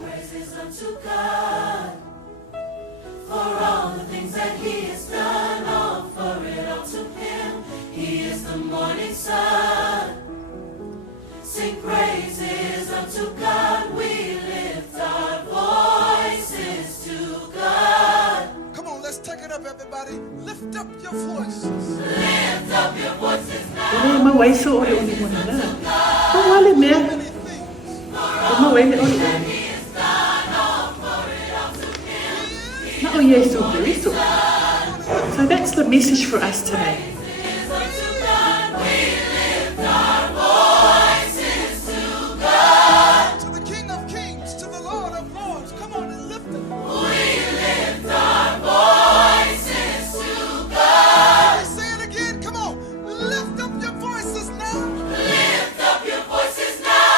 Praises unto God for all the things that He has done. Offer it all to Him. He is the morning sun. Sing praises unto God. We lift our voices to God. Come on, let's take it up, everybody. Lift up your voices. Lift up your voices now. Mawaiso ore uli mona na. Wale mea. Mawai ore. Na o Yesu Kristo. So that's the message for us today.